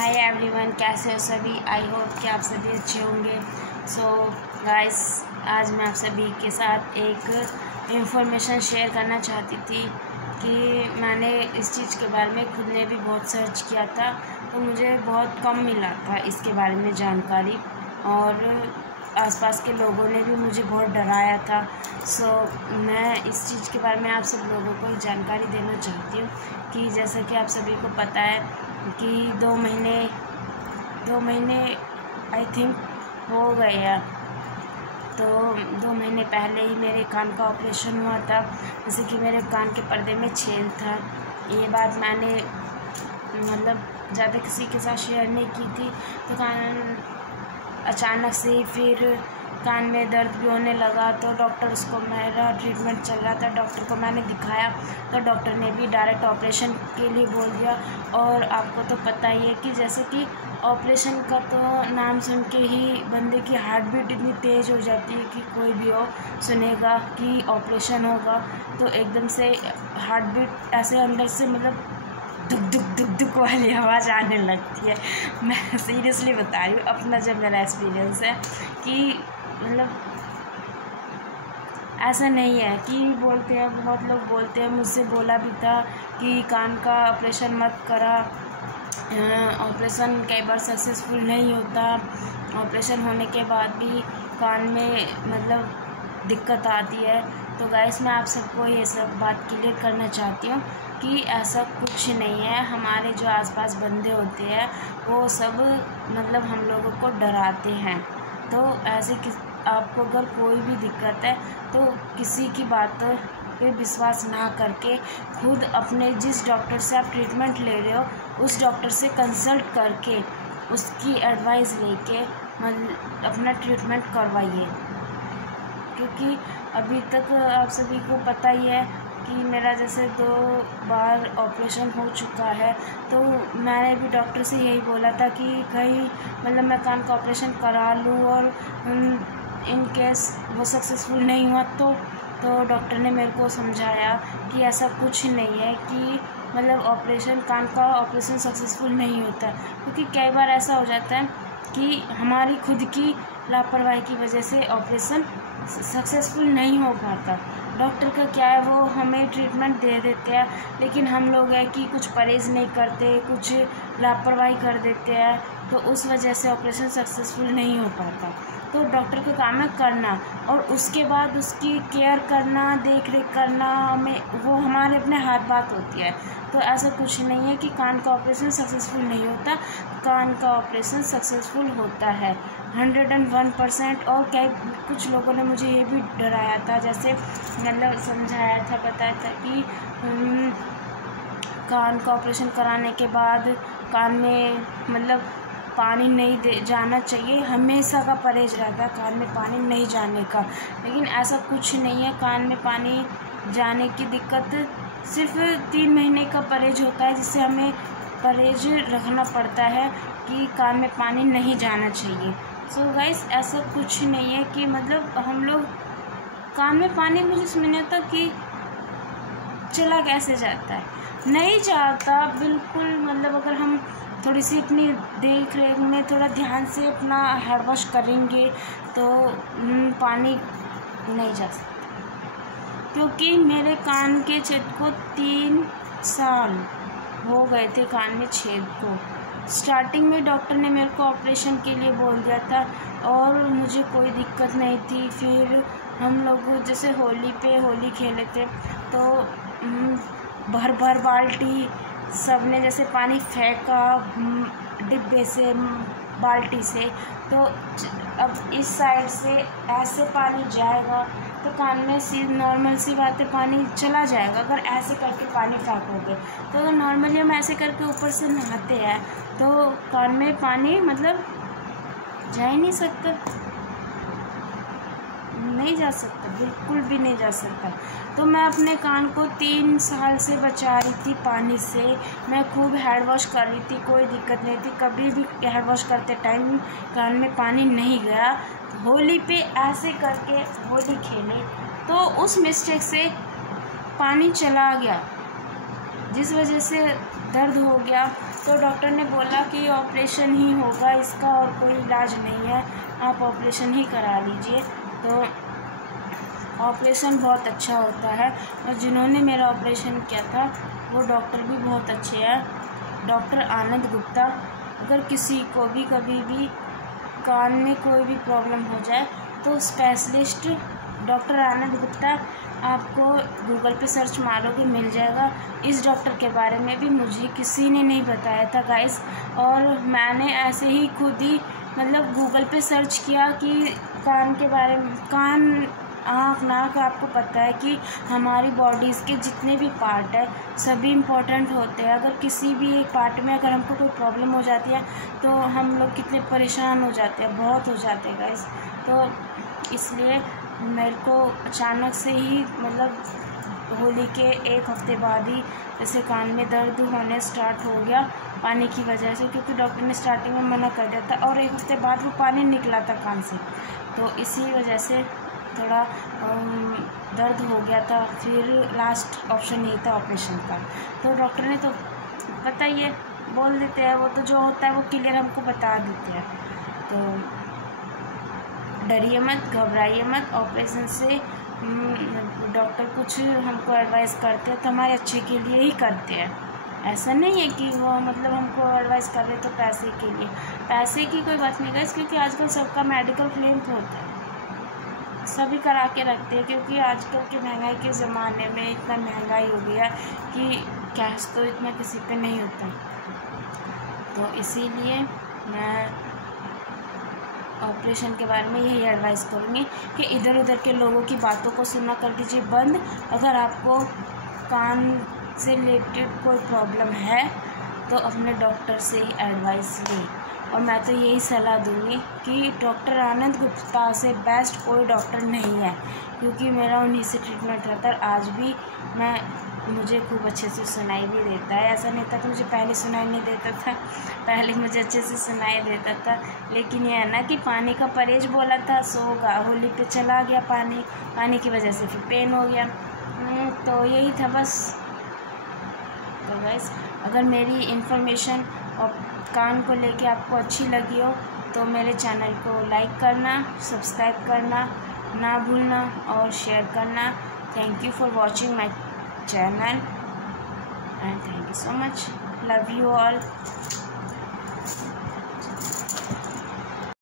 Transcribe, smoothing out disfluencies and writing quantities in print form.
Hi everyone, कैसे हो सभी। आई होप कि आप सभी अच्छे होंगे। सो गाइस, आज मैं आप सभी के साथ एक इंफॉर्मेशन शेयर करना चाहती थी कि मैंने इस चीज़ के बारे में खुद ने भी बहुत सर्च किया था, तो मुझे बहुत कम मिला था इसके बारे में जानकारी, और आसपास के लोगों ने भी मुझे बहुत डराया था। सो मैं इस चीज़ के बारे में आप सब लोगों को जानकारी देना चाहती हूँ कि जैसा कि आप सभी को पता है कि दो महीने आई थिंक हो गए हैं। तो 2 महीने पहले ही मेरे कान का ऑपरेशन हुआ था, जैसे कि मेरे कान के पर्दे में छेद था। ये बात मैंने ज़्यादा किसी के साथ शेयर नहीं की थी। तो कान अचानक से फिर कान में दर्द भी होने लगा, तो मेरा ट्रीटमेंट चल रहा था। डॉक्टर को मैंने दिखाया, तो डॉक्टर ने भी डायरेक्ट ऑपरेशन के लिए बोल दिया। और आपको तो पता ही है कि जैसे कि ऑपरेशन का तो नाम सुन के ही बंदे की हार्ट बीट इतनी तेज़ हो जाती है कि कोई भी हो सुनेगा कि ऑपरेशन होगा तो एकदम से हार्ट बीट ऐसे अंदर से दुख दुख दुख दुख वाली आवाज़ आने लगती है। मैं सीरियसली बता रही हूँ, अपना जब मेरा एक्सपीरियंस है कि ऐसा नहीं है कि बोलते हैं, बहुत लोग बोलते हैं, मुझसे बोला भी था कि कान का ऑपरेशन मत करा, ऑपरेशन कई बार सक्सेसफुल नहीं होता, ऑपरेशन होने के बाद भी कान में दिक्कत आती है। तो गाइस, मैं आप सबको ये सब बात क्लियर करना चाहती हूँ कि ऐसा कुछ नहीं है। हमारे जो आसपास बंदे होते हैं वो सब हम लोगों को डराते हैं। तो ऐसे आपको अगर कोई भी दिक्कत है तो किसी की बात पे विश्वास ना करके खुद अपने जिस डॉक्टर से आप ट्रीटमेंट ले रहे हो उस डॉक्टर से कंसल्ट करके उसकी एडवाइस लेके अपना ट्रीटमेंट करवाइए। क्योंकि अभी तक आप सभी को पता ही है कि मेरा जैसे 2 बार ऑपरेशन हो चुका है। तो मैंने भी डॉक्टर से यही बोला था कि कहीं मैं कान का ऑपरेशन करा लूँ और इन केस वो सक्सेसफुल नहीं हुआ तो डॉक्टर ने मेरे को समझाया कि ऐसा कुछ नहीं है कि कान का ऑपरेशन सक्सेसफुल नहीं होता। क्योंकि कई बार ऐसा हो जाता है कि हमारी खुद की लापरवाही की वजह से ऑपरेशन सक्सेसफुल नहीं हो पाता। डॉक्टर का क्या है, वो हमें ट्रीटमेंट दे देते हैं, लेकिन हम लोग है कि कुछ परहेज़ नहीं करते, कुछ लापरवाही कर देते हैं, तो उस वजह से ऑपरेशन सक्सेसफुल नहीं हो पाता। तो डॉक्टर का काम है करना, और उसके बाद उसकी केयर करना, देख रेख करना वो हमारे अपने हाथ बात होती है। तो ऐसा कुछ नहीं है कि कान का ऑपरेशन सक्सेसफुल नहीं होता। कान का ऑपरेशन सक्सेसफुल होता है 101%। और कुछ लोगों ने मुझे ये भी डराया था, जैसे समझाया था, बताया था कि कान का ऑपरेशन कराने के बाद कान में पानी नहीं जाना चाहिए, हमेशा का परहेज रहता है कान में पानी नहीं जाने का। लेकिन ऐसा कुछ नहीं है। कान में पानी जाने की दिक्कत सिर्फ 3 महीने का परहेज होता है, जिससे हमें परहेज रखना पड़ता है कि कान में पानी नहीं जाना चाहिए। सो गाइस, ऐसा कुछ नहीं है कि हम लोग कान में पानी, मुझे समझ नहीं आता कि चला कैसे जाता है, नहीं जाता बिल्कुल। अगर हम थोड़ी सी अपनी देख रेख में थोड़ा ध्यान से अपना हेयर वॉश करेंगे तो पानी नहीं जा सकता। क्योंकि मेरे कान के छेद को 3 साल हो गए थे, कान में छेद को। स्टार्टिंग में डॉक्टर ने मेरे को ऑपरेशन के लिए बोल दिया था और मुझे कोई दिक्कत नहीं थी। फिर हम लोग जैसे होली खेले थे, तो भर बाल्टी सबने जैसे पानी फेंका डिब्बे से, बाल्टी से, तो अब इस साइड से ऐसे पानी जाएगा तो कान में नॉर्मल सी बात है, पानी चला जाएगा। अगर ऐसे करके पानी फेंकोगे तो अगर नॉर्मली हम ऐसे करके ऊपर से नहाते हैं तो कान में पानी जा ही नहीं सकता, नहीं जा सकता, बिल्कुल भी नहीं जा सकता। तो मैं अपने कान को 3 साल से बचा रही थी पानी से। मैं खूब हेयर वॉश कर रही थी, कोई दिक्कत नहीं थी। कभी भी हेयर वॉश करते टाइम कान में पानी नहीं गया। होली पे ऐसे करके होली खेले तो उस मिस्टेक से पानी चला गया। जिस वजह से दर्द हो गया। तो डॉक्टर ने बोला कि ऑपरेशन ही होगा इसका, और कोई इलाज नहीं है, आप ऑपरेशन ही करा लीजिए। तो ऑपरेशन बहुत अच्छा होता है, और जिन्होंने मेरा ऑपरेशन किया था वो डॉक्टर भी बहुत अच्छे हैं, डॉक्टर आनंद गुप्ता। अगर किसी को भी कभी भी कान में कोई भी प्रॉब्लम हो जाए तो स्पेशलिस्ट डॉक्टर आनंद गुप्ता, आपको गूगल पे सर्च मारोगे मिल जाएगा। इस डॉक्टर के बारे में भी मुझे किसी ने नहीं बताया था गाइस, और मैंने ऐसे ही खुद ही मतलब गूगल पे सर्च किया कि कान के बारे में, कान आँख नाक, आपको पता है कि हमारी बॉडीज़ के जितने भी पार्ट है सभी इम्पोर्टेंट होते हैं। अगर किसी भी एक पार्ट में अगर हमको कोई प्रॉब्लम हो जाती है तो हम लोग कितने परेशान हो जाते हैं, बहुत हो जाते हैं गाइस। तो इसलिए मेरे को अचानक से ही मतलब होली के एक हफ्ते बाद ही जैसे कान में दर्द होने स्टार्ट हो गया पानी की वजह से, क्योंकि डॉक्टर ने स्टार्टिंग में मना कर दिया था, और एक हफ्ते बाद वो पानी निकला था कान से। तो इसी वजह से थोड़ा दर्द हो गया था। फिर लास्ट ऑप्शन यही था ऑपरेशन का। तो डॉक्टर ने तो पता ही है, बोल देते हैं, वो तो जो होता है वो क्लियर हमको बता देते हैं। तो डरिए मत, घबराइए मत। ऑपरेशन से डॉक्टर कुछ हमको एडवाइस करते हैं तो हमारे अच्छे के लिए ही करते हैं। ऐसा नहीं है कि वो मतलब हमको एडवाइस कर रहे तो पैसे के लिए, पैसे की कोई बात नहीं गाइस, क्योंकि आजकल सबका मेडिकल क्लेम होता है, सभी करा के रखते हैं, क्योंकि आजकल के महंगाई के ज़माने में इतना महंगाई हो गया कि कैश तो इतना किसी पे नहीं होता। तो इसीलिए मैं ऑपरेशन के बारे में यही एडवाइस करूँगी कि इधर उधर के लोगों की बातों को सुनना कर दीजिए बंद। अगर आपको कान से रिलेटेड कोई प्रॉब्लम है तो अपने डॉक्टर से ही एडवाइस लें। और मैं तो यही सलाह दूँगी कि डॉक्टर आनंद गुप्ता से बेस्ट कोई डॉक्टर नहीं है, क्योंकि मेरा उन्हीं से ट्रीटमेंट रहता है। आज भी मुझे खूब अच्छे से सुनाई भी देता है। ऐसा नहीं था कि मुझे पहले सुनाई नहीं देता था, पहले मुझे अच्छे से सुनाई देता था, लेकिन ये है ना कि पानी का परहेज बोला था, सो होली पे चला गया पानी की वजह से फिर पेन हो गया। तो यही था बस। तो गाइस, अगर मेरी इन्फॉर्मेशन और कान को लेके आपको अच्छी लगी हो तो मेरे चैनल को लाइक करना, सब्सक्राइब करना ना भूलना, और शेयर करना। Thank you for watching my channel and thank you so much. Love you all.